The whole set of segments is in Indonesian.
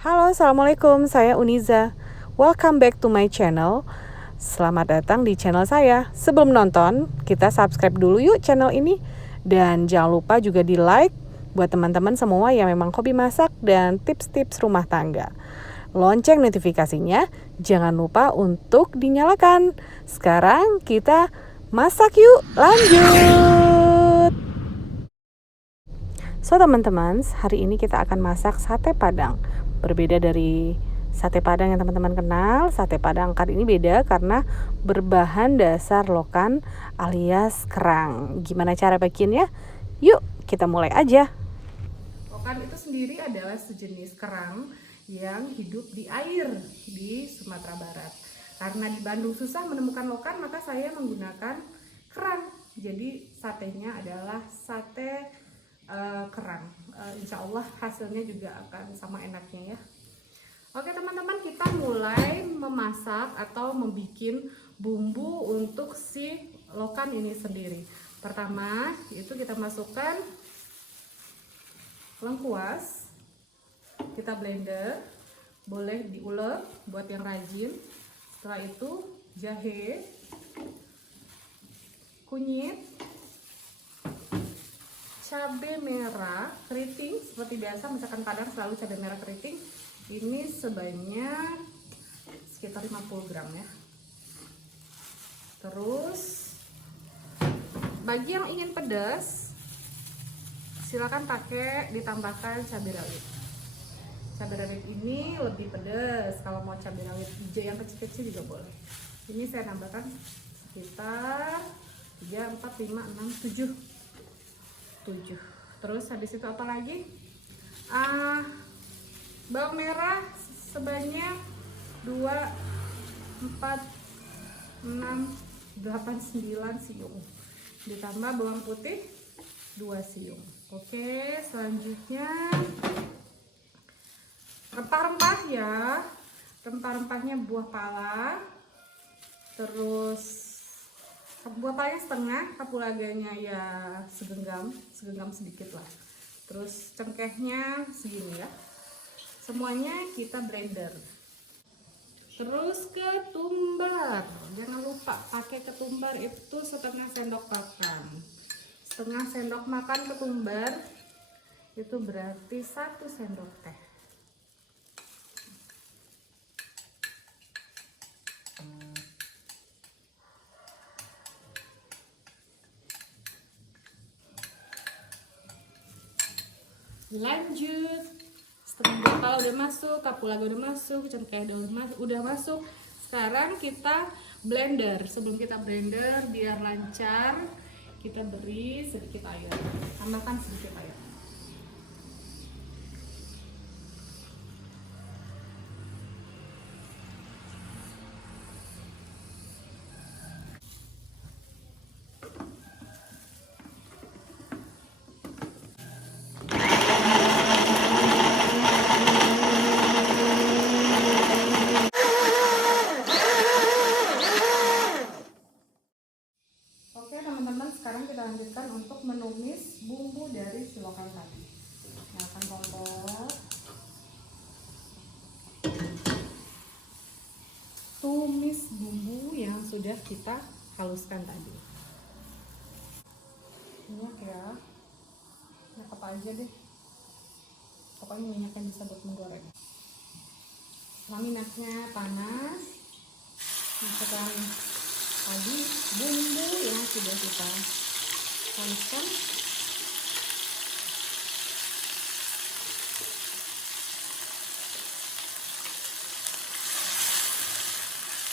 Halo, Assalamualaikum, saya Uniza. Welcome back to my channel. Selamat datang di channel saya. Sebelum nonton, kita subscribe dulu yuk channel ini. Dan jangan lupa juga di like buat teman-teman semua yang memang hobi masak dan tips-tips rumah tangga. Lonceng notifikasinya jangan lupa untuk dinyalakan. Sekarang kita masak yuk, lanjut. So teman-teman, hari ini kita akan masak sate padang. Berbeda dari sate padang yang teman-teman kenal, sate padang kali ini beda karena berbahan dasar lokan alias kerang. Gimana cara bikinnya? Yuk kita mulai aja. Lokan itu sendiri adalah sejenis kerang yang hidup di air di Sumatera Barat. Karena di Bandung susah menemukan lokan, maka saya menggunakan kerang. Jadi satenya adalah sate kerang. Insya Allah hasilnya juga akan sama enaknya ya. Oke teman-teman, kita mulai memasak atau membuat bumbu untuk si lokan ini sendiri. Pertama itu kita masukkan lengkuas, kita blender, boleh diulek buat yang rajin. Setelah itu jahe, kunyit, cabai merah keriting, seperti biasa masakan Padang selalu cabai merah keriting. Ini sebanyak sekitar 50 gram ya. Terus bagi yang ingin pedas silakan pakai ditambahkan cabai rawit. Cabai rawit ini lebih pedas. Kalau mau cabai rawit hijau yang kecil-kecil juga boleh. Ini saya tambahkan sekitar 3, 4, 5, 6, 7. Terus habis itu apa lagi? Bawang merah sebanyak 2, 4, 6, 8, 9 siung. Ditambah bawang putih 2 siung. Oke, selanjutnya rempah-rempah ya. Rempah-rempahnya buah pala. Terus buah palanya setengah, kapulaganya ya segenggam sedikit lah. Terus cengkehnya segini ya. Semuanya kita blender. Terus ketumbar, jangan lupa pakai ketumbar itu setengah sendok makan. Setengah sendok makan ketumbar itu berarti 1 sendok teh. Lanjut, setengah buah pala udah masuk, kapulaga udah masuk, cengkeh udah masuk. Sekarang kita blender. Sebelum kita blender biar lancar, kita beri sedikit air, tambahkan sedikit air. Sekarang kita lanjutkan untuk menumis bumbu dari si lokan tadi. Nyalakan kompor, tumis bumbu yang sudah kita haluskan tadi. Minyak ya, minyak apa aja deh, pokoknya minyak yang bisa buat menggoreng. Setelah minyaknya panas, masukkan tadi bumbu yang sudah kita haluskan.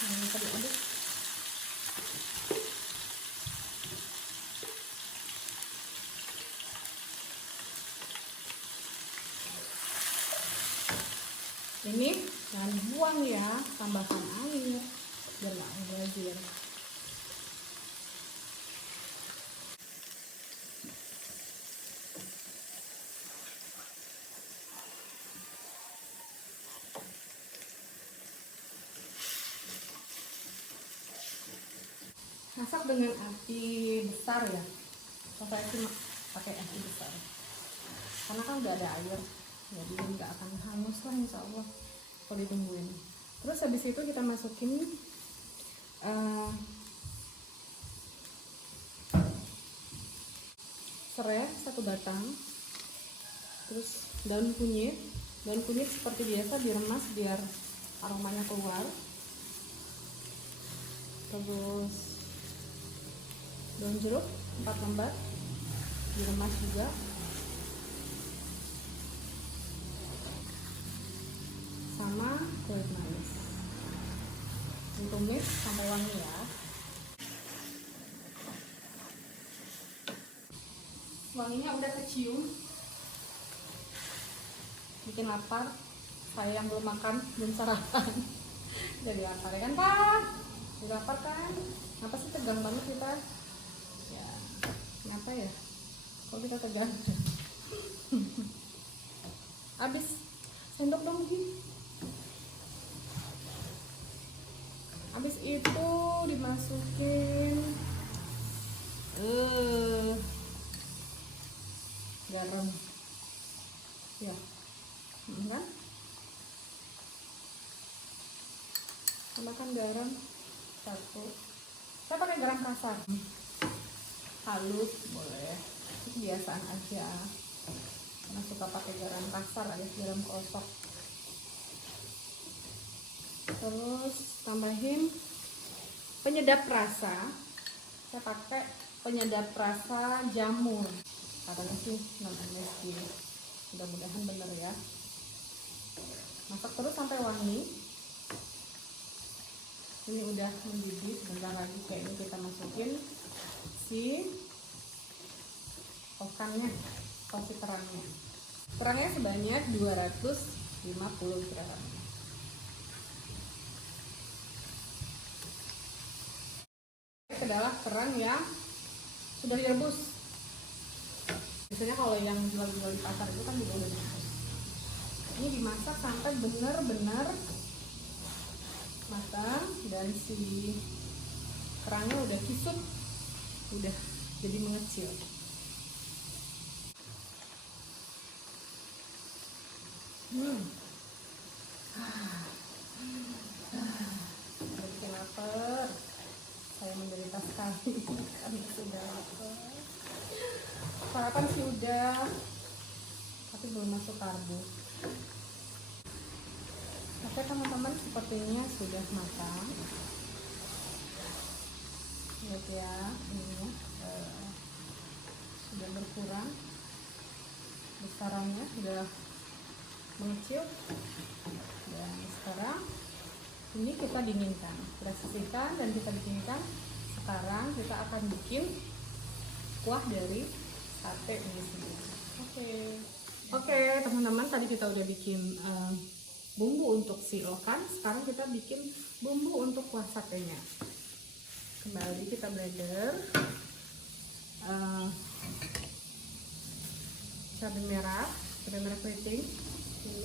Kita diaduk. Ini jangan buang ya, tambahkan air biar nggak mubazir. Masak dengan api besar ya. Saya sih pakai api besar karena kan udah ada air. jadi nggak akan hangus lah insya Allah kalau ditungguin. Terus habis itu kita masukin serai 1 batang, terus daun kunyit seperti biasa diremas biar aromanya keluar. Terus daun jeruk 4 lembar diremas juga. Sama kulit manis. Tumis sampai wangi ya. Wanginya udah kecium, bikin lapar. Saya yang belum makan, belum sarapan jadi lapar ya kan Pak? Udah lapar kan? Apa sih tegang banget kita ya? Ngapa ya kok kita tegang? Habis sendok dong Gi. Habis itu dimasukin garam ya, kan? Tambahkan garam 1. Saya pakai garam kasar, halus boleh, itu kebiasaan aja. Karena suka pakai garam kasar alias garam krosok. Terus tambahin penyedap rasa. Saya pakai penyedap rasa jamur, katanya sih namanya sih. Mudah-mudahan bener ya. Masak terus sampai wangi. Ini udah mendidih, sebentar lagi kayaknya kita masukin si okannya atau si kerangnya. Kerangnya sebanyak 250 gram. Adalah kerang yang sudah direbus. Biasanya kalau yang jual-jual di pasar itu kan juga udah direbus. Ini dimasak sampai benar-benar matang dan si kerangnya udah kisut, udah jadi mengecil. Bikin lapar. Saya menderita sekali karena sudah lapar. Sarapan sih udah, tapi belum masuk karbo. Oke teman-teman, sepertinya sudah matang. Lihat ya, ini sudah berkurang besarannya, sudah mengecil. Dan sekarang ini kita dinginkan, kita sisihkan dan kita dinginkan. Sekarang kita akan bikin kuah dari sate ini sendiri. Oke teman-teman, tadi kita udah bikin bumbu untuk si lokan. Sekarang kita bikin bumbu untuk kuah satenya. Kembali kita blender cabai merah keriting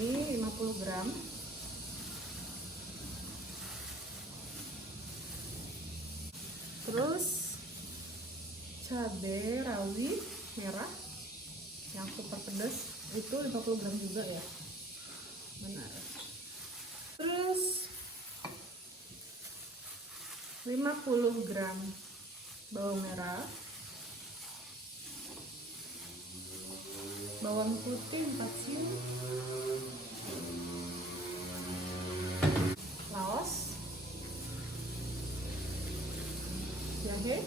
ini 50 gram. Terus cabai rawit merah yang super pedas itu 50 gram juga ya, benar. Terus 50 gram bawang merah, bawang putih 4 siung, laos, jahe,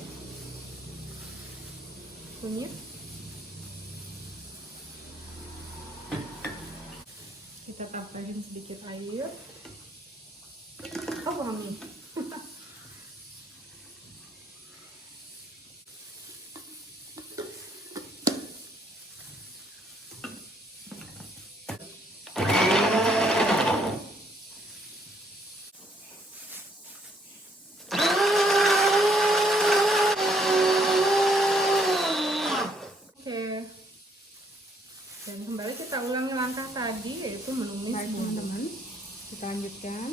kunyit, kita tambahin sedikit air. Oh wangi. Dan kembali kita ulangi langkah tadi, yaitu menumis. Baik teman-teman, kita lanjutkan.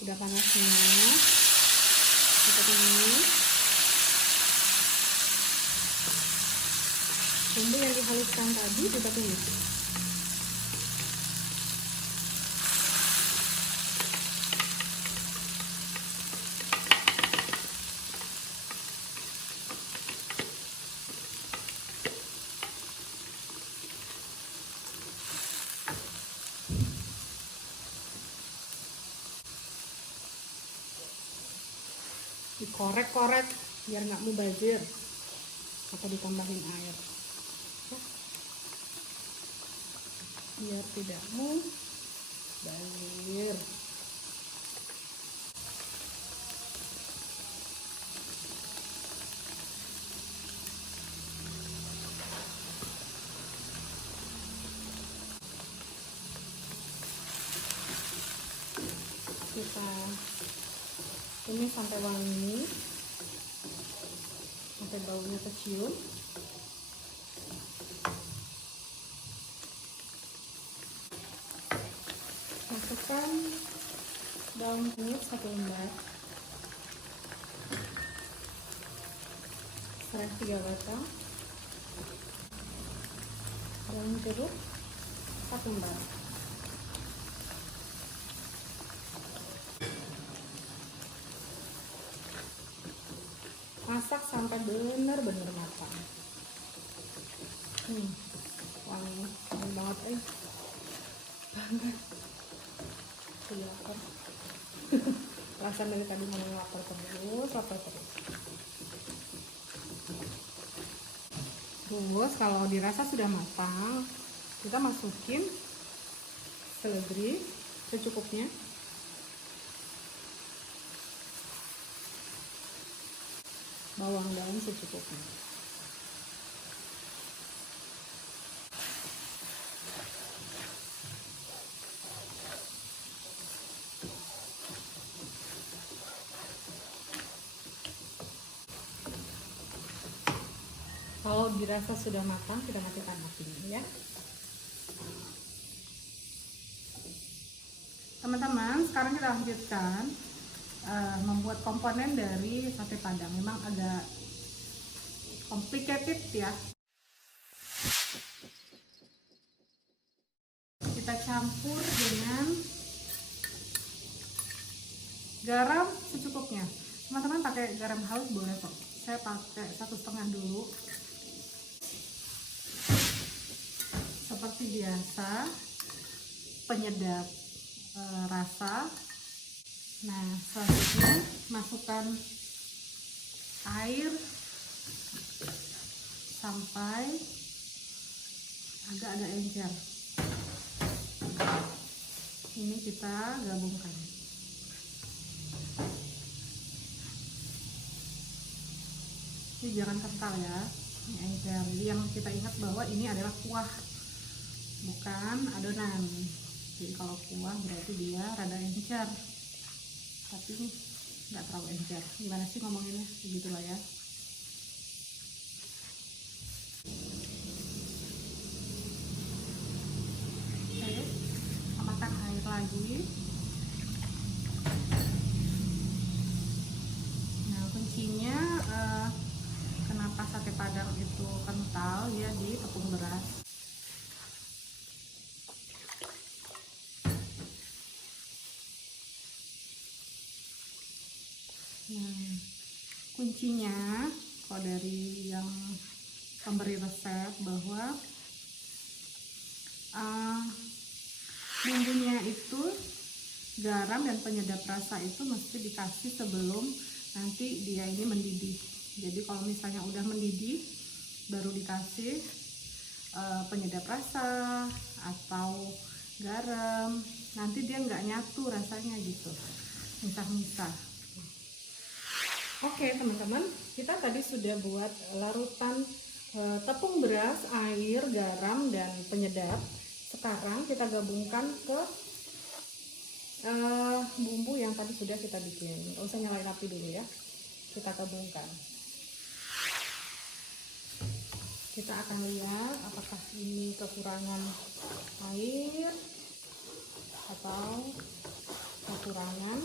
Udah panas semua, kita tumis. Bumbu yang dihaluskan tadi kita tumis. korek-korek biar nggak mubazir, atau ditambahin air biar tidak mubazir. Kita ini sampai wangi, sampai baunya kecium. Masukkan daun kunyit 1 lembar, serai 3 batang, daun jeruk 1 lembar. Masak sampai benar-benar matang. Wangi banget, banget. Lapar. Rasa dari tadi mau lapar terus. Terus kalau dirasa sudah matang, kita masukin seledri secukupnya. Bawang daun secukupnya. Kalau dirasa sudah matang, kita matikan apinya ya. Teman-teman, sekarang kita lanjutkan membuat komponen dari sate padang. Memang agak complicated ya. Kita campur dengan garam secukupnya. Teman-teman pakai garam halus boleh kok. Saya pakai 1,5 dulu. Seperti biasa, penyedap rasa. Nah, selanjutnya masukkan air sampai agak-agak encer. Ini kita gabungkan. Ini jangan kental ya, ini encer. Jadi yang kita ingat bahwa ini adalah kuah, bukan adonan. Jadi kalau kuah berarti dia rada encer, tapi nggak terlalu encer. Gimana sih ngomonginnya? Begitulah ya. Oke, tambahkan air lagi. Nah, kuncinya kenapa sate padang itu kental ya di tepung beras. Nah, kuncinya kalau dari yang pemberi resep bahwa bumbunya itu garam dan penyedap rasa itu mesti dikasih sebelum nanti dia ini mendidih. Jadi kalau misalnya udah mendidih baru dikasih penyedap rasa atau garam, nanti dia nggak nyatu rasanya gitu, misah-misah. Oke teman-teman, kita tadi sudah buat larutan tepung beras, air, garam, dan penyedap. Sekarang kita gabungkan ke bumbu yang tadi sudah kita bikin. Nggak usah nyalain api dulu ya, kita gabungkan. Kita akan lihat apakah ini kekurangan air atau kekurangan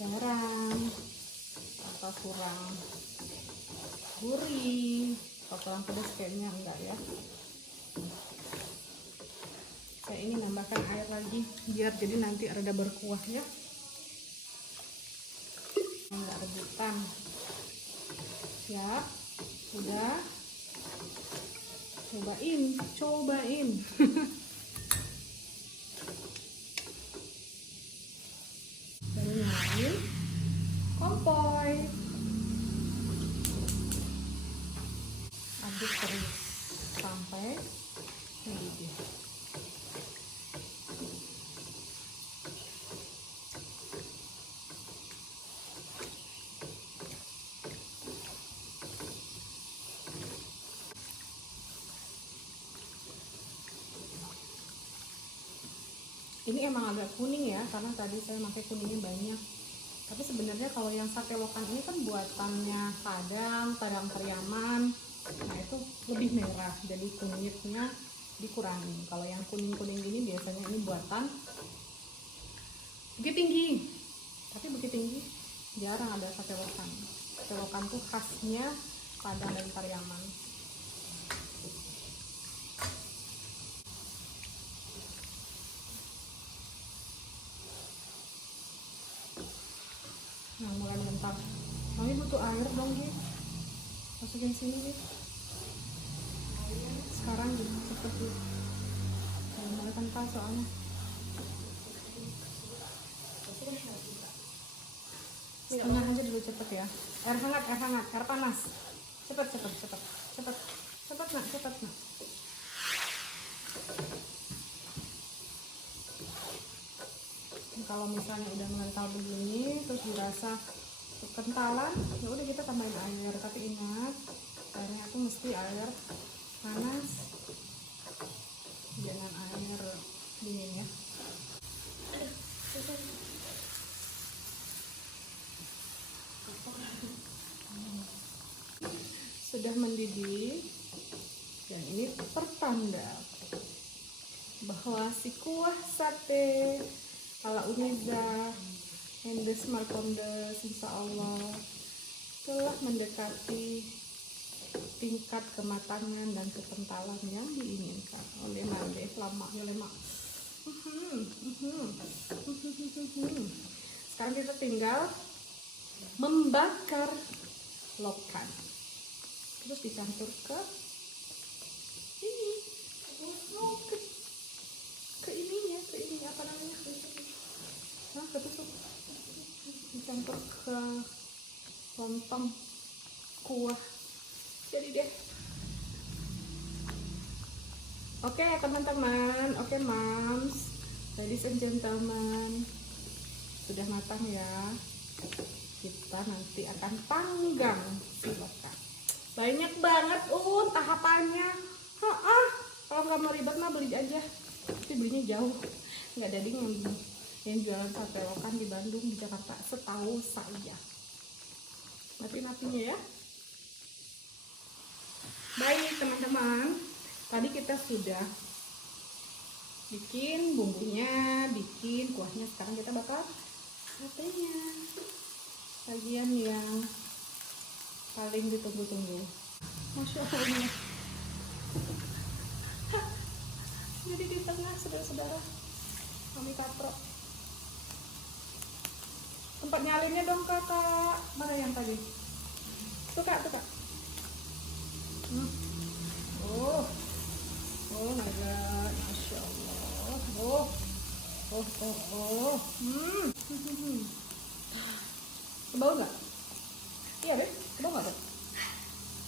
garam atau kurang gurih atau kurang pedas. Kayaknya enggak ya. Saya ini nambahkan air lagi biar jadi nanti rada berkuah ya, enggak rebutan. Siap, udah. Cobain dan nyalain kompor. Ini emang agak kuning ya, karena tadi saya pakai kuningnya banyak. Tapi sebenarnya kalau yang sate lokan ini kan buatannya Padang Pariaman. Nah itu lebih merah, jadi kunyitnya dikurangi. Kalau yang kuning-kuning gini biasanya ini buatan Bukit Tinggi. Tapi Bukit Tinggi jarang ada sate lokan. Sate lokan tuh khasnya Padang dan Pariaman. Nah mulai mentah. Mami butuh air dong Gi. Masukin sini Gi. Sekarang gitu cepet Gi. Mulai mentah soalnya. Setengah aja dulu cepet ya. Air hangat, air panas. Cepet nak. Kalau misalnya udah mengental begini terus dirasa kekentalan, ya udah kita tambahin air. Tapi ingat, airnya tuh mesti air panas, jangan air dingin ya. Sudah mendidih, dan ini pertanda bahwa si kuah sate ala Uniza Endes Markondes insya Allah telah mendekati tingkat kematangan dan kekentalan yang diinginkan oleh Mande lama lemak. Sekarang kita tinggal membakar lokan, terus dicampur ke ini, ke ini apa namanya? Ketusuk, dicampur ke lontong kuah. Jadi deh. Oke teman-teman, oke moms, ladies and gentlemen, sudah matang ya. Kita nanti akan panggang si lokan. Banyak banget tahapannya. Kalau nggak mau ribet mah beli aja. Tapi belinya jauh, nggak ada yang jualan sate lokan di Bandung, di Jakarta, setahu saya. Napi-napinya ya. Baik teman-teman, tadi kita sudah bikin bumbunya, bikin kuahnya. Sekarang kita bakar satenya, bagian yang paling ditunggu-tunggu. Masya Allah, jadi di tengah saudara-saudara kami kaprok. Tempat nyalinnya dong kakak, mana yang tadi? Tuh kak. Oh my god, Masya Allah. Kebau nggak? Iya deh, kebau nggak tuh?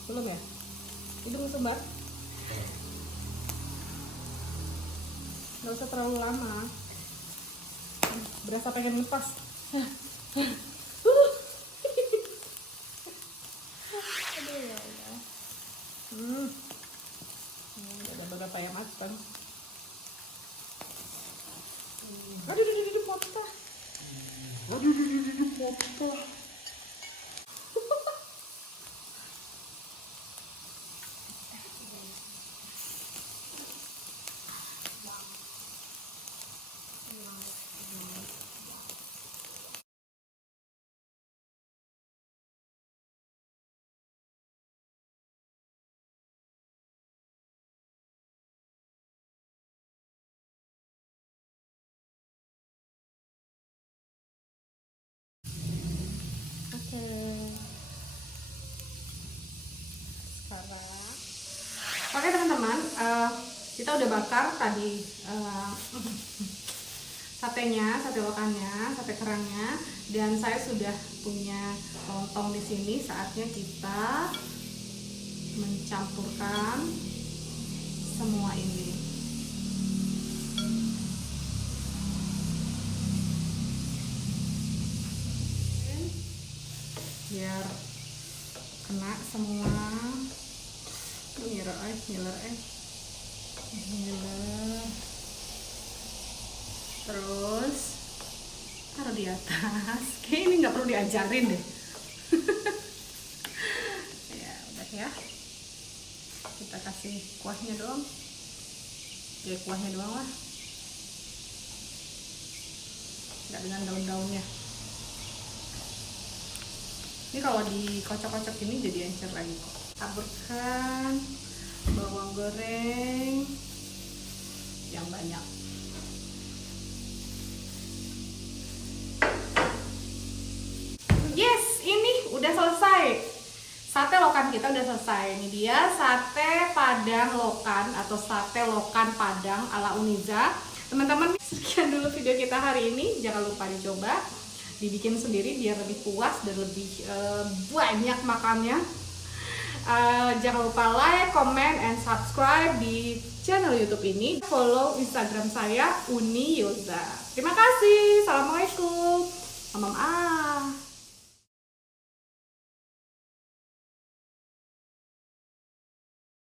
Belum ya? Hidung sumbar? Nggak usah terlalu lama, berasa pengen lepas. Aduh ya Allah. Ada beberapa yang matang. Aduh, potah. Sekarang oke teman-teman, kita udah bakar tadi satenya, sate lokannya, sate kerangnya, dan saya sudah punya lontong di sini. Saatnya kita mencampurkan semua ini. Biar kena semua. Ngiler. terus taruh di atas. Kayaknya ini nggak perlu diajarin deh. Ya udah ya, kita kasih kuahnya doang, ya kuahnya doang lah, nggak dengan daun-daunnya. Ini kalau dikocok-kocok ini jadi encer lagi kok. Taburkan bawang goreng yang banyak. Yes, ini udah selesai. Sate lokan kita udah selesai. Ini dia sate padang lokan atau sate lokan padang ala Uniza. Teman-teman, sekian dulu video kita hari ini. Jangan lupa dicoba, dibikin sendiri biar lebih puas dan lebih banyak makannya. Jangan lupa like, comment, and subscribe di channel YouTube ini. Follow Instagram saya Uni Yoza. Terima kasih. Assalamualaikum. Mamam